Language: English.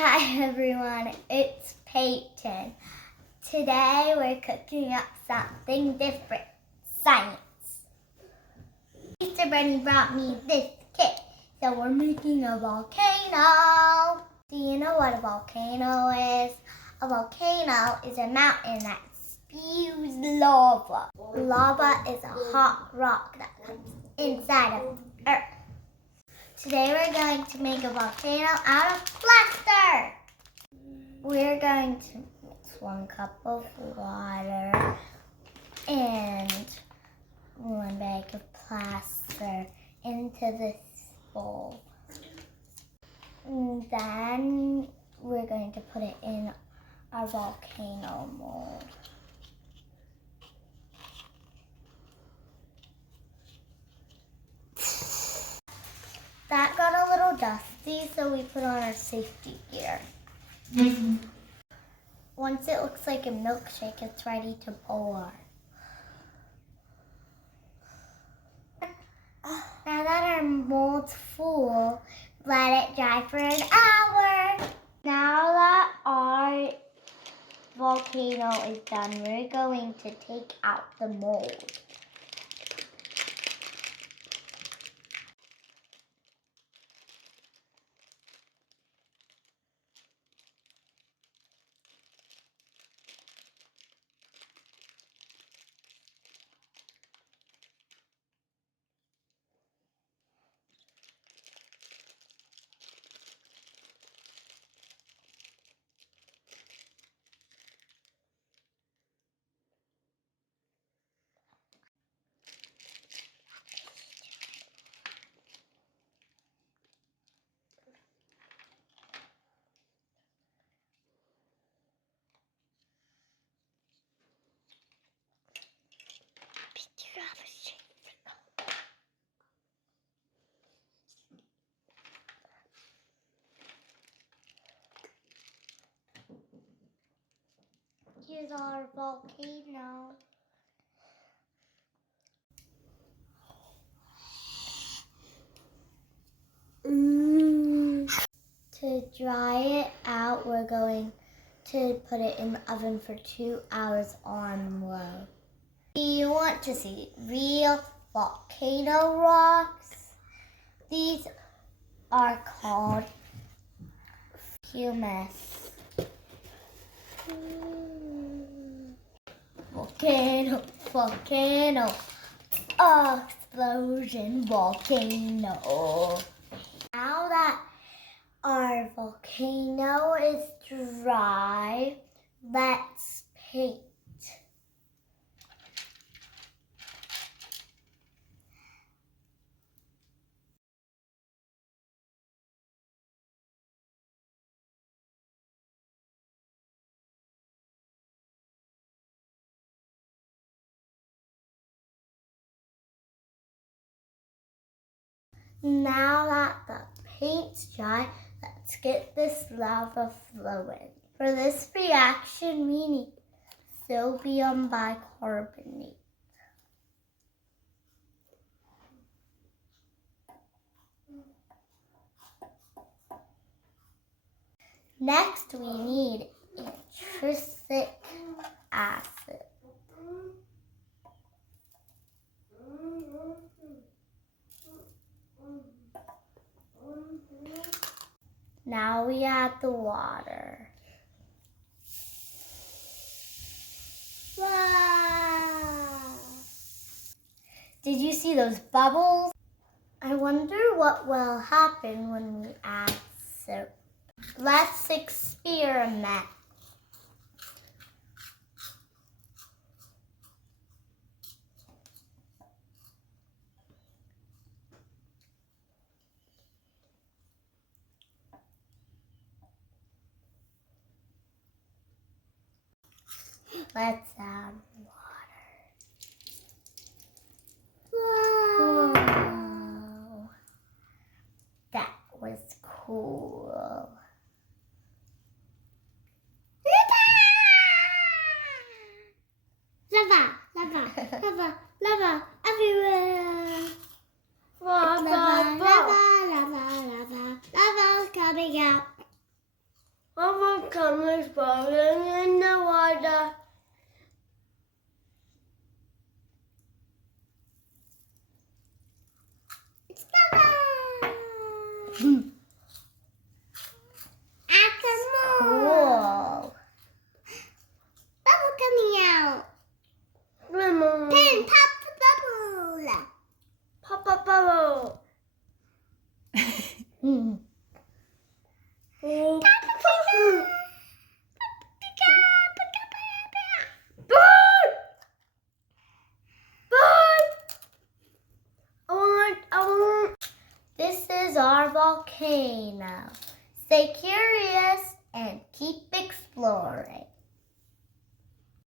Hi everyone, it's Payton. Today we're cooking up something different. Science. Easter Bunny brought me this kit, so we're making a volcano. Do you know what a volcano is? A volcano is a mountain that spews lava. Lava is a hot rock that comes inside of Earth. Today we're going to make a volcano out of plaster. We're going to mix 1 cup of water and 1 bag of plaster into this bowl. And then we're going to put it in our volcano mold. That got a little dusty, so we put on our safety gear. Once it looks like a milkshake, it's ready to pour. Now that our mold's full, let it dry for an hour. Now that our volcano is done, we're going to take out the mold. Here's our volcano. To dry it out, we're going to put it in the oven for 2 hours on low. Do you want to see real volcano rocks? These are called pumice. Volcano, volcano, explosion, volcano. Now that our volcano is dry, let's paint. Now that the paint's dry, let's get this lava flowing. For this reaction, we need sodium bicarbonate. Next, we need nitric acid. Now we add the water. Wow! Did you see those bubbles? I wonder what will happen when we add soap. Let's experiment. Let's add water. Whoa! That was cool. Lava, lava, lava, lava everywhere. Lava, lava, lava, lava, lava coming out. A volcano is falling in the water. It's bubble. Cool. Bubble coming out. Lemon. Pin, pop the bubble. Pop a bubble. Oh. This is our volcano. Stay curious and keep exploring.